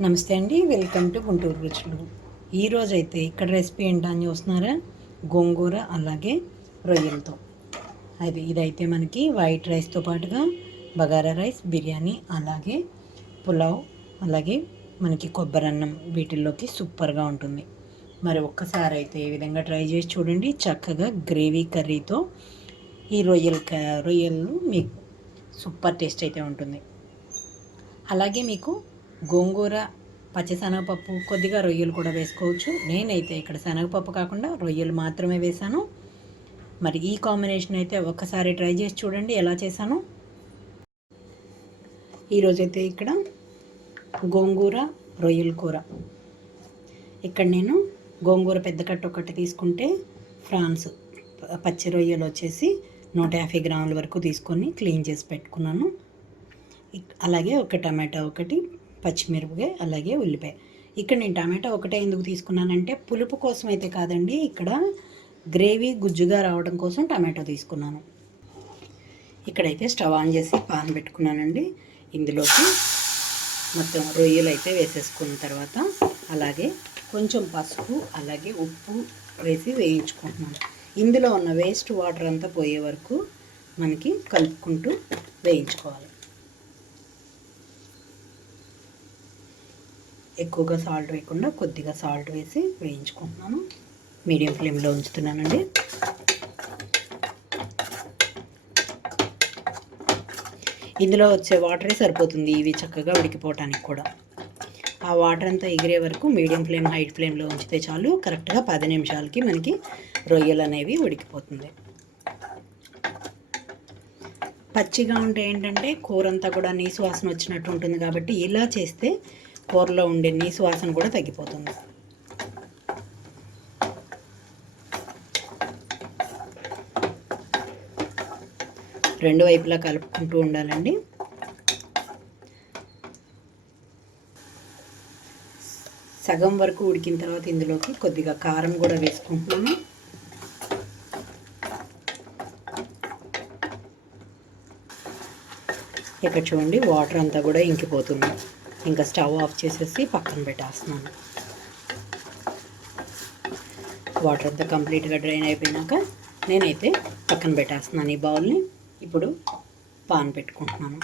నమస్తే అండి welcome to Guntur రుచులు. ఈరోజు అయితే ఇక్కడ రెసిపీ ఏంటని చూస్తున్నారా? గోంగూర అలాగే రొయ్యలతో. అది ఇదైతే మనకి వైట్ రైస్తో పాటుగా బగారా రైస్ బిర్యానీ అలాగే పులావ్ అలాగే మనకి కొబ్బరి అన్నం వీటిల్లోకి సూపర్గా ఉంటుంది. మరి ఒక్కసారి అయితే ఈ విధంగా ట్రై చేసి చూడండి. చక్కగా గ్రేవీ కర్రీతో ఈ రొయ్యల క- రొయ్యలు మీకు సూపర్ టేస్ట్ అయితే ఉంటుంది. అలాగే మీకు గోంగూర పచ్చిశనగపప్పు కొద్దిగా రొయ్యలు కూడా వేసుకోవచ్చు. నేనైతే ఇక్కడ శనగపప్పు కాకుండా రొయ్యలు మాత్రమే వేశాను. మరి ఈ కాంబినేషన్ అయితే ఒక్కసారి ట్రై చేసి చూడండి ఎలా చేశాను. ఈరోజైతే ఇక్కడ గోంగూర రొయ్యల కూర. ఇక్కడ నేను గోంగూర పెద్ద కట్ట ఒకటి తీసుకుంటే ఫ్రాన్స్ పచ్చి రొయ్యలు వచ్చేసి నూట యాభై గ్రాముల వరకు తీసుకొని క్లీన్ చేసి పెట్టుకున్నాను. అలాగే ఒక టమాటా ఒకటి పచ్చిమిరపకాయ అలాగే ఉల్లిపాయ. ఇక్కడ నేను టమాటా ఒకటే ఎందుకు తీసుకున్నానంటే పులుపు కోసం అయితే కాదండి ఇక్కడ గ్రేవీ గుజ్జుగా రావడం కోసం టమాటో తీసుకున్నాను. ఇక్కడైతే స్టవ్ ఆన్ చేసి పాన్ పెట్టుకున్నానండి. ఇందులోకి మొత్తం రొయ్యలు అయితే వేసేసుకున్న తర్వాత అలాగే కొంచెం పసుపు అలాగే ఉప్పు వేసి వేయించుకుంటున్నాను. ఇందులో ఉన్న వేస్ట్ వాటర్ అంతా పోయే వరకు మనకి కలుపుకుంటూ వేయించుకోవాలి. ఎక్కువగా సాల్ట్ వేయకుండా కొద్దిగా సాల్ట్ వేసి వేయించుకుంటున్నాను. మీడియం ఫ్లేమ్లో ఉంచుతున్నానండి. ఇందులో వచ్చే వాటరే సరిపోతుంది ఇవి చక్కగా ఉడికిపోవటానికి కూడా. ఆ వాటర్ అంతా ఎగిరే వరకు మీడియం ఫ్లేమ్ హైట్ ఫ్లేమ్లో ఉంచితే చాలు. కరెక్ట్గా పది నిమిషాలకి మనకి రొయ్యలు అనేవి ఉడికిపోతుంది. పచ్చిగా ఉంటే ఏంటంటే కూర అంతా కూడా నీసు వాసన వచ్చినట్టు ఉంటుంది కాబట్టి ఇలా చేస్తే కూరలో ఉండే నీసు వాసన కూడా తగ్గిపోతుంది. రెండు వైపులా కలుపుకుంటూ ఉండాలండి. సగం వరకు ఉడికిన తర్వాత ఇందులోకి కొద్దిగా కారం కూడా వేసుకుంటున్నాను. ఇక్కడ చూడండి వాటర్ అంతా కూడా ఇంకిపోతుంది. ఇంకా స్టవ్ ఆఫ్ చేసేసి పక్కన పెట్టేస్తున్నాను. వాటర్ అంతా కంప్లీట్గా డ్రైన్ అయిపోయినాక నేనైతే పక్కన పెట్టేస్తున్నాను ఈ బౌల్ని. ఇప్పుడు పాన్ పెట్టుకుంటున్నాను.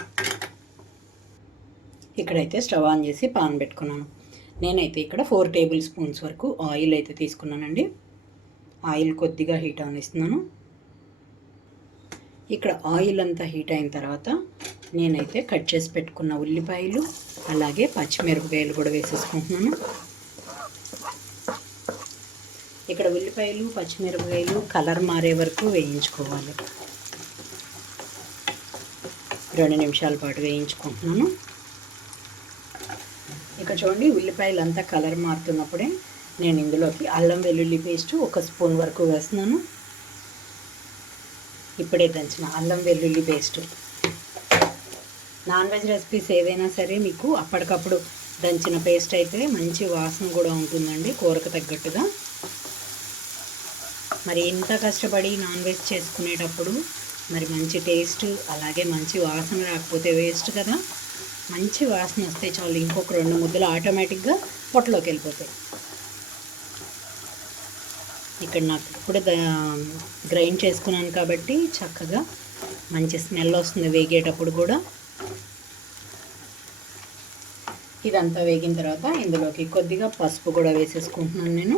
ఇక్కడైతే స్టవ్ ఆన్ చేసి పాన్ పెట్టుకున్నాను. నేనైతే ఇక్కడ ఫోర్ టేబుల్ స్పూన్స్ వరకు ఆయిల్ అయితే తీసుకున్నానండి. ఆయిల్ కొద్దిగా హీట్ అవనిస్తున్నాను ఇక్కడ ఆయిల్ అంతా హీట్ అయిన తర్వాత నేనైతే కట్ చేసి పెట్టుకున్న ఉల్లిపాయలు అలాగే పచ్చిమిరపకాయలు కూడా వేసేసుకుంటున్నాను. ఇక్కడ ఉల్లిపాయలు పచ్చిమిరపకాయలు కలర్ మారే వరకు వేయించుకోవాలి. రెండు నిమిషాల పాటు వేయించుకుంటున్నాను. ఇక చూడండి ఉల్లిపాయలు అంతా కలర్ మారుతున్నప్పుడే నేను ఇందులోకి అల్లం వెల్లుల్లి పేస్ట్ ఒక స్పూన్ వరకు వేస్తున్నాను. ఇప్పుడే దంచిన అల్లం వెల్లుల్లి పేస్ట్ నాన్ వెజ్ రెసిపీస్ ఏవైనా సరే మీకు అప్పటికప్పుడు దంచిన పేస్ట్ అయితే మంచి వాసన కూడా ఉంటుందండి కూరకు తగ్గట్టుగా. మరి ఇంత కష్టపడి నాన్ వెజ్ చేసుకునేటప్పుడు మరి మంచి టేస్ట్ అలాగే మంచి వాసన రాకపోతే వేస్ట్ కదా. మంచి వాసన వస్తే చాలు ఇంకొక రెండు ముద్దలు ఆటోమేటిక్గా పొట్టలోకి వెళ్ళిపోతాయి. ఇక్కడ నాకు ఇప్పుడు గ్రైండ్ చేసుకున్నాను కాబట్టి చక్కగా మంచి స్మెల్ వస్తుంది వేగేటప్పుడు కూడా. ఇదంతా వేగిన తర్వాత ఇందులోకి కొద్దిగా పసుపు కూడా వేసేసుకుంటున్నాను నేను.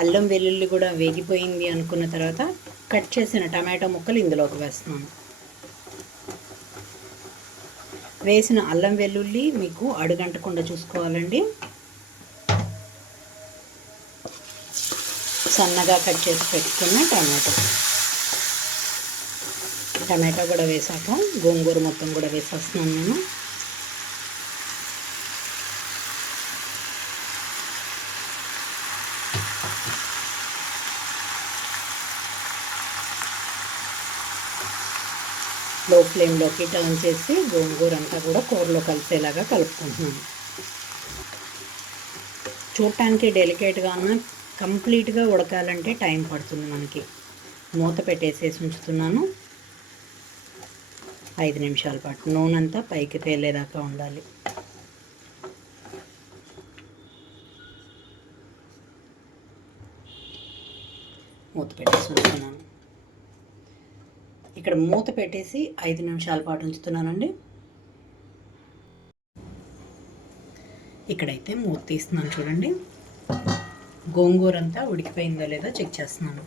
అల్లం వెల్లుల్లి కూడా వేగిపోయింది అనుకున్న తర్వాత కట్ చేసిన టమాటో ముక్కలు ఇందులోకి వేస్తున్నాను. వేసిన అల్లం వెల్లుల్లి మీకు అడుగంటకుండా చూసుకోవాలండి. సన్నగా కట్ చేసి పెట్టుకున్న టమాటో. టమాటో కూడా వేసాక గోంగూర మొత్తం కూడా వేసేస్తున్నాను నేను. లో ఫ్లేమ్లోకి టర్న్ చేసి గోంగూర అంతా కూడా కూరలో కలిసేలాగా కలుపుకుంటున్నాను చూడటానికి డెలికేట్గా ఉన్న కంప్లీట్గా ఉడకాలంటే టైం పడుతుంది మనకి. మూత పెట్టేసేసి ఉంచుతున్నాను. ఐదు నిమిషాల పాటు నూనె అంతా పైకి తేలేదాకా ఉండాలి. మూత పెట్టేసి ఇక్కడ మూత పెట్టేసి ఐదు నిమిషాల పాటు ఉంచుతున్నానండి. ఇక్కడైతే మూత తీస్తున్నాను చూడండి. గోంగూర అంతా ఉడికిపోయిందో లేదో చెక్ చేస్తున్నాను.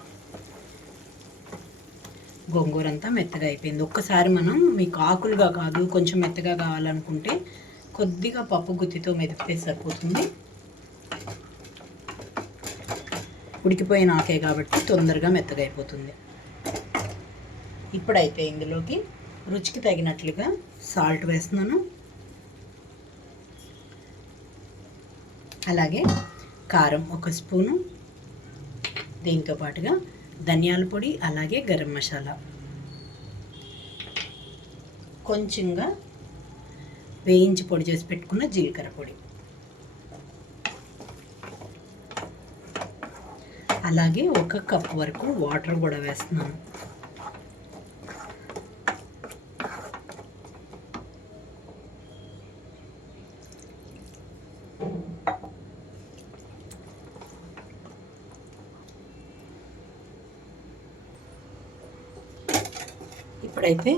గోంగూర అంతా మెత్తగా అయిపోయింది. ఒక్కసారి మనం మీకు ఆకులుగా కాదు కొంచెం మెత్తగా కావాలనుకుంటే కొద్దిగా పప్పు గుత్తితో మెదిపితే సరిపోతుంది. ఉడికిపోయిన ఆకే కాబట్టి తొందరగా మెత్తగా అయిపోతుంది. ఇప్పుడైతే ఇందులోకి రుచికి తగినట్లుగా సాల్ట్ వేస్తున్నాను. అలాగే కారం ఒక స్పూను. దీంతో పాటుగా ధనియాల పొడి అలాగే గరం మసాలా. కొంచెంగా వేయించి పొడి చేసి పెట్టుకున్న జీలకర్ర పొడి. అలాగే ఒక కప్ వరకు వాటర్ కూడా వేస్తున్నాను. ఇప్పుడైతే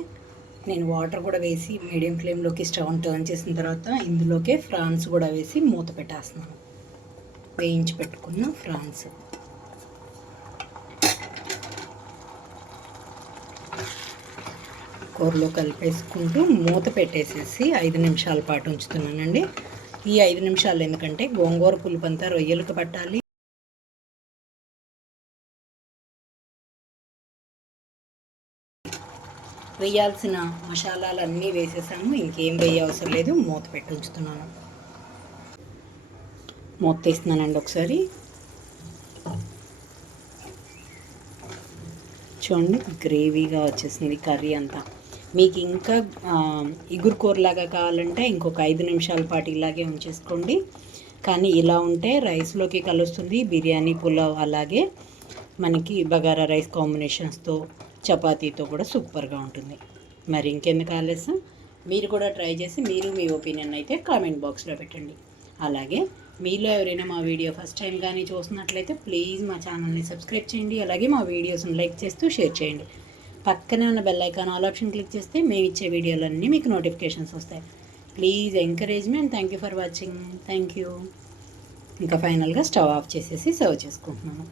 నేను వాటర్ కూడా వేసి మీడియం ఫ్లేమ్లోకి స్టవ్ టర్న్ చేసిన తర్వాత ఇందులోకే ఫ్రాన్స్ కూడా వేసి మూత పెట్టేస్తున్నాను. వేయించి పెట్టుకున్న ఫ్రాన్స్. కూరలో కలిపేసుకుంటూ మూత పెట్టేసేసి ఐదు నిమిషాల పాటు ఉంచుతున్నానండి. ఈ ఐదు నిమిషాలు ఎందుకంటే గోంగూర పులుపు అంతా రొయ్యలకు పట్టాలి. వేయాల్సిన మసాలాలు అన్నీ వేసేసాము. ఇంకేం వేయ అవసరం లేదు. మూత పెట్టి ఉంచుతున్నాను. మూత తీస్తున్నానండి ఒకసారి. చూడండి గ్రేవీగా వచ్చేసింది కర్రీ అంతా. మీకు ఇంకా ఇగురు కూరలాగా కావాలంటే ఇంకొక ఐదు నిమిషాల పాటు ఇలాగే ఉంచేసుకోండి. కానీ ఇలా ఉంటే రైస్లోకి కలుస్తుంది బిర్యానీ పులావ్ అలాగే. మనకి బగారా రైస్ కాంబినేషన్స్తో చపాతీతో కూడా సూపర్గా ఉంటుంది. మరి ఇంకెందుకు ఆలస్యం? మీరు కూడా ట్రై చేసి మీరు మీ ఒపీనియన్ అయితే కామెంట్ బాక్స్లో పెట్టండి. అలాగే మీలో ఎవరైనా మా వీడియో ఫస్ట్ టైం కానీ చూస్తున్నట్లయితే ప్లీజ్ మా ఛానల్ని సబ్స్క్రైబ్ చేయండి. అలాగే మా వీడియోస్ని లైక్ చేస్తూ షేర్ చేయండి. పక్కనే ఉన్న bell icon all option click చేస్తే మేము ఇచ్చే వీడియోలన్నీ మీకు నోటిఫికేషన్స్ వస్తాయి. Please encouragement thank you for watching. Thank you. ఇంకా ఫైనల్గా స్టవ్ ఆఫ్ చేసేసి సర్వ్ చేసుకుంటున్నాను